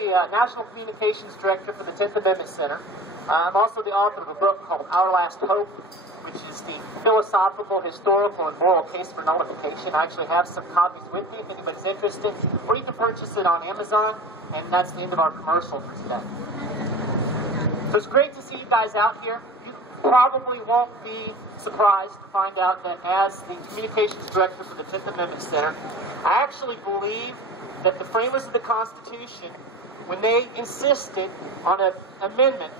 the National Communications Director for the 10th Amendment Center. I'm also the author of a book called Our Last Hope, which is the philosophical, historical, and moral case for nullification. I actually have some copies with me if anybody's interested, or you can purchase it on Amazon, and that's the end of our commercial for today. So it's great to see you guys out here. You probably won't be surprised to find out that as the Communications Director for the 10th Amendment Center, I actually believe that the framers of the Constitution, when they insisted on an amendment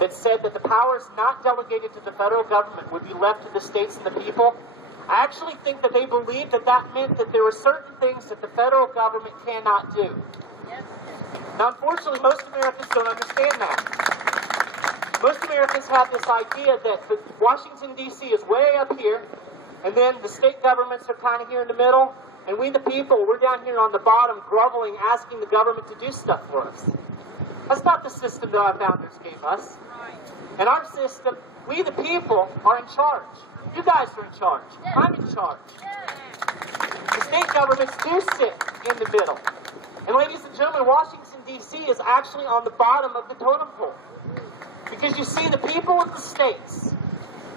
that said that the powers not delegated to the federal government would be left to the states and the people, I actually think that they believed that that meant that there were certain things that the federal government cannot do. Yes. Now, unfortunately, most Americans don't understand that. Most Americans have this idea that Washington, D.C. is way up here, and then the state governments are kind of here in the middle, and we the people, we're down here on the bottom groveling, asking the government to do stuff for us. That's not the system that our founders gave us. In our system, we the people are in charge. You guys are in charge. I'm in charge. The state governments do sit in the middle. And ladies and gentlemen, Washington, D.C. is actually on the bottom of the totem pole. Because you see, the people of the states,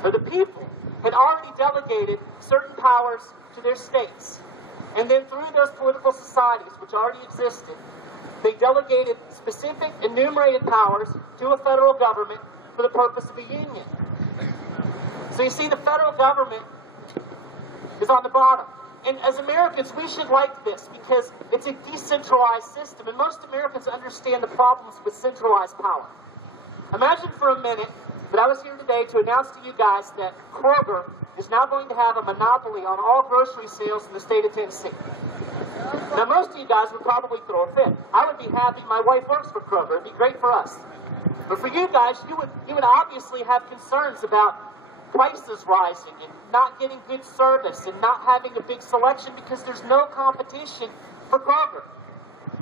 or the people, had already delegated certain powers to their states. And then through those political societies, which already existed, they delegated specific enumerated powers to a federal government for the purpose of a union. So you see, the federal government is on the bottom. And as Americans, we should like this because it's a decentralized system. And most Americans understand the problems with centralized power. Imagine for a minute that I was here today to announce to you guys that Kroger is now going to have a monopoly on all grocery sales in the state of Tennessee. Now, most of you guys would probably throw a fit. I would be happy. My wife works for Kroger. It'd be great for us. But for you guys, you would obviously have concerns about prices rising and not getting good service and not having a big selection because there's no competition for Kroger.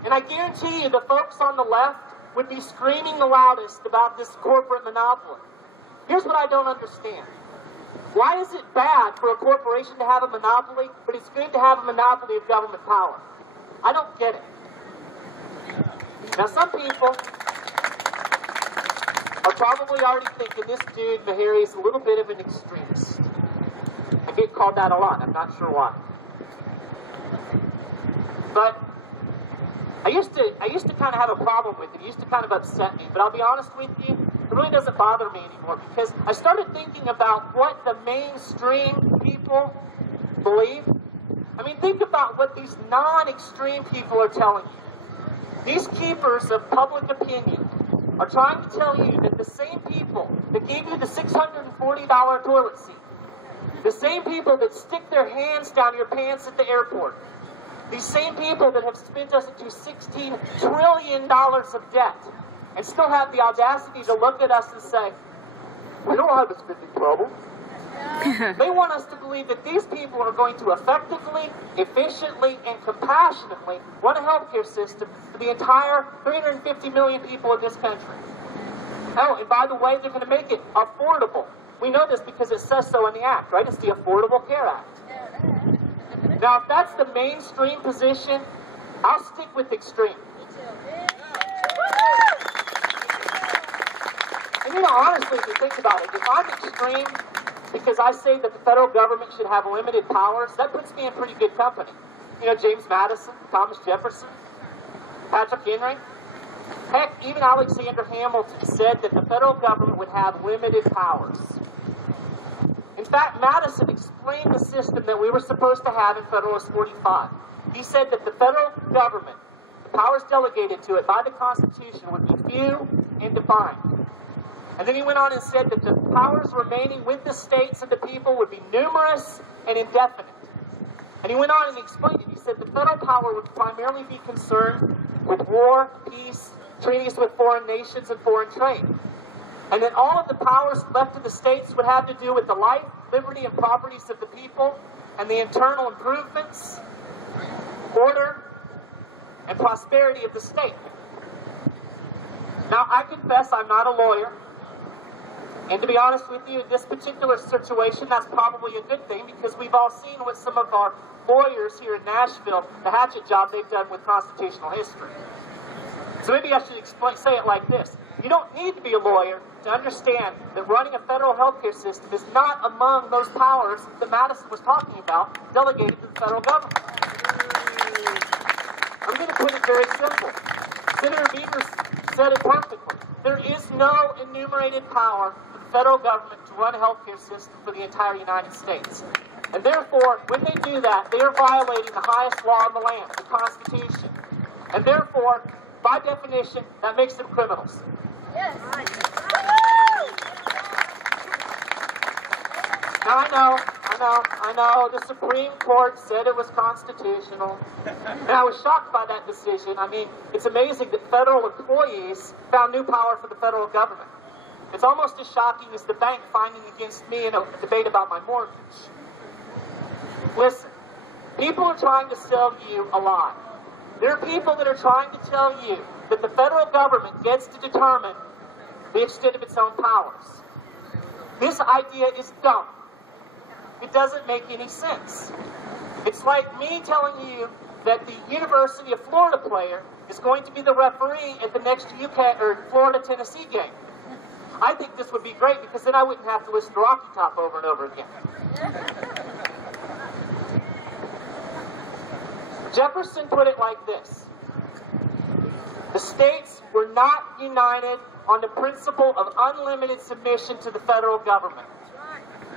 And I guarantee you the folks on the left would be screaming the loudest about this corporate monopoly. Here's what I don't understand. Why is it bad for a corporation to have a monopoly, but it's good to have a monopoly of government power? I don't get it. Now, some people are probably already thinking this dude, Maharrey, is a little bit of an extremist. I get called that a lot. I'm not sure why. But I used to kind of have a problem with it. It used to kind of upset me. But I'll be honest with you, it really doesn't bother me anymore because I started thinking about what the mainstream people believe. I mean, think about what these non-extreme people are telling you. These keepers of public opinion are trying to tell you that the same people that gave you the $640 toilet seat, the same people that stick their hands down your pants at the airport, these same people that have spent us into $16 trillion of debt and still have the audacity to look at us and say, we don't have a spending problem. They want us to believe that these people are going to effectively, efficiently, and compassionately run a healthcare system for the entire 350 million people in this country. Oh, and by the way, they're going to make it affordable. We know this because it says so in the Act, right? It's the Affordable Care Act. Now, if that's the mainstream position, I'll stick with extreme. And you know, honestly, if you think about it, if I'm extreme because I say that the federal government should have limited powers, that puts me in pretty good company. You know, James Madison, Thomas Jefferson, Patrick Henry. Heck, even Alexander Hamilton said that the federal government would have limited powers. In fact, Madison explained the system that we were supposed to have in Federalist 45. He said that the federal government, the powers delegated to it by the Constitution, would be few and defined. And then he went on and said that the powers remaining with the states and the people would be numerous and indefinite. And he went on and explained it. He said the federal power would primarily be concerned with war, peace, treaties with foreign nations, and foreign trade. And then all of the powers left to the states would have to do with the life, liberty, and properties of the people, and the internal improvements, order, and prosperity of the state. Now, I confess I'm not a lawyer. And to be honest with you, in this particular situation, that's probably a good thing because we've all seen what some of our lawyers here in Nashville, the hatchet job they've done with constitutional history. So maybe I should say it like this. You don't need to be a lawyer to understand that running a federal healthcare system is not among those powers that Madison was talking about delegated to the federal government. I'm going to put it very simple. Senator Beavers said it perfectly. There is no enumerated power for the federal government to run a healthcare system for the entire United States. And therefore, when they do that, they are violating the highest law in the land, the Constitution. And therefore, by definition, that makes them criminals. Yes. Now, I know, the Supreme Court said it was constitutional. And I was shocked by that decision. I mean, it's amazing that federal employees found new power for the federal government. It's almost as shocking as the bank fighting against me in a debate about my mortgage. Listen, people are trying to sell you a lie. There are people that are trying to tell you that the federal government gets to determine the extent of its own powers. This idea is dumb. It doesn't make any sense. It's like me telling you that the University of Florida player is going to be the referee at the next UK or Florida-Tennessee game. I think this would be great because then I wouldn't have to listen to Rocky Top over and over again. Jefferson put it like this. The states were not united on the principle of unlimited submission to the federal government.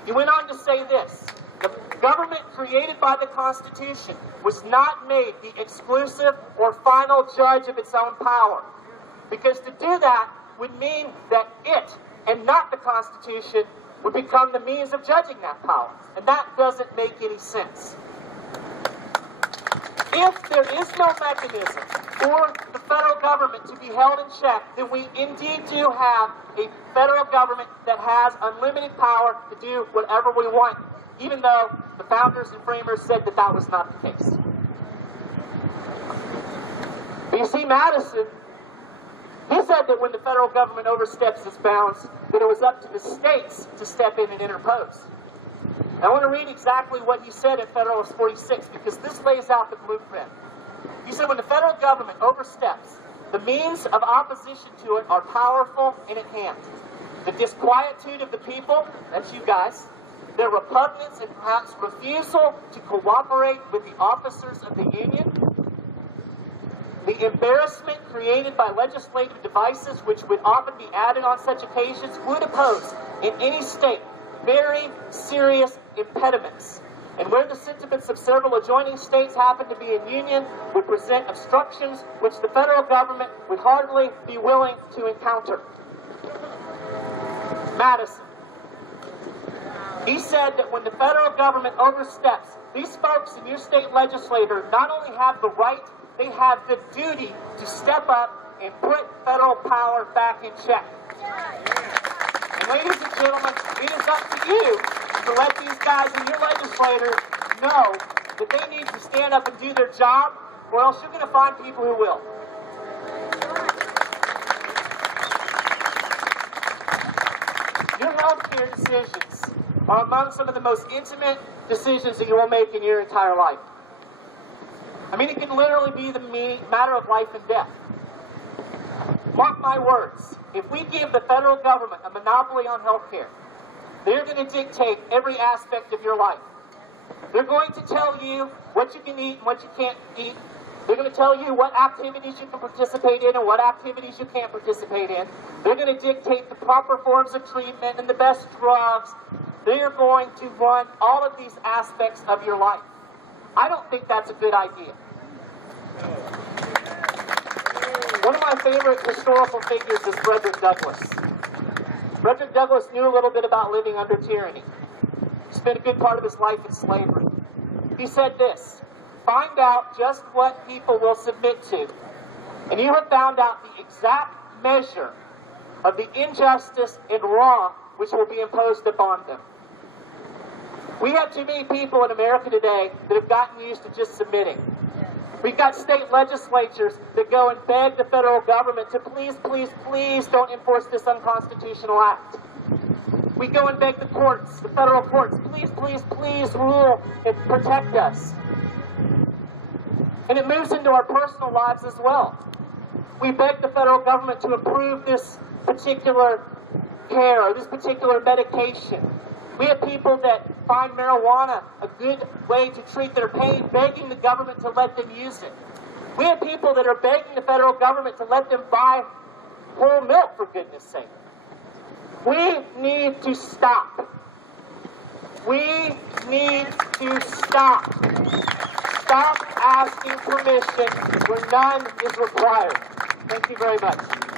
He went on to say this. The government created by the Constitution was not made the exclusive or final judge of its own power. Because to do that would mean that it, and not the Constitution, would become the means of judging that power. And that doesn't make any sense. If there is no mechanism for the federal government to be held in check, then we indeed do have a federal government that has unlimited power to do whatever we want, even though the founders and framers said that that was not the case. But you see, Madison, he said that when the federal government oversteps its bounds, that it was up to the states to step in and interpose. I want to read exactly what he said in Federalist 46, because this lays out the blueprint. He said, when the federal government oversteps, the means of opposition to it are powerful and at hand. The disquietude of the people, that's you guys, their repugnance and perhaps refusal to cooperate with the officers of the Union, the embarrassment created by legislative devices which would often be added on such occasions would oppose in any state very serious impediments, and where the sentiments of several adjoining states happen to be in union, would present obstructions which the federal government would hardly be willing to encounter. Madison. He said that when the federal government oversteps, these folks in your state legislature not only have the right, they have the duty to step up and put federal power back in check. And ladies and gentlemen, it is up to you to let these guys in your legislature know that they need to stand up and do their job, or else you're going to find people who will. Your healthcare decisions are among some of the most intimate decisions that you will make in your entire life. I mean, it can literally be the matter of life and death. Mark my words, if we give the federal government a monopoly on health care, they're going to dictate every aspect of your life. They're going to tell you what you can eat and what you can't eat. They're going to tell you what activities you can participate in and what activities you can't participate in. They're going to dictate the proper forms of treatment and the best drugs. They are going to run all of these aspects of your life. I don't think that's a good idea. One of my favorite historical figures is Frederick Douglass. Frederick Douglass knew a little bit about living under tyranny. He spent a good part of his life in slavery. He said this, find out just what people will submit to, and you have found out the exact measure of the injustice and wrong which will be imposed upon them. We have too many people in America today that have gotten used to just submitting. We've got state legislatures that go and beg the federal government to please, please, please don't enforce this unconstitutional act. We go and beg the courts, the federal courts, please, please, please rule and protect us. And it moves into our personal lives as well. We beg the federal government to approve this particular care or this particular medication. We have people that find marijuana a good way to treat their pain, begging the government to let them use it. We have people that are begging the federal government to let them buy whole milk, for goodness sake. We need to stop. We need to stop. Stop asking permission where none is required. Thank you very much.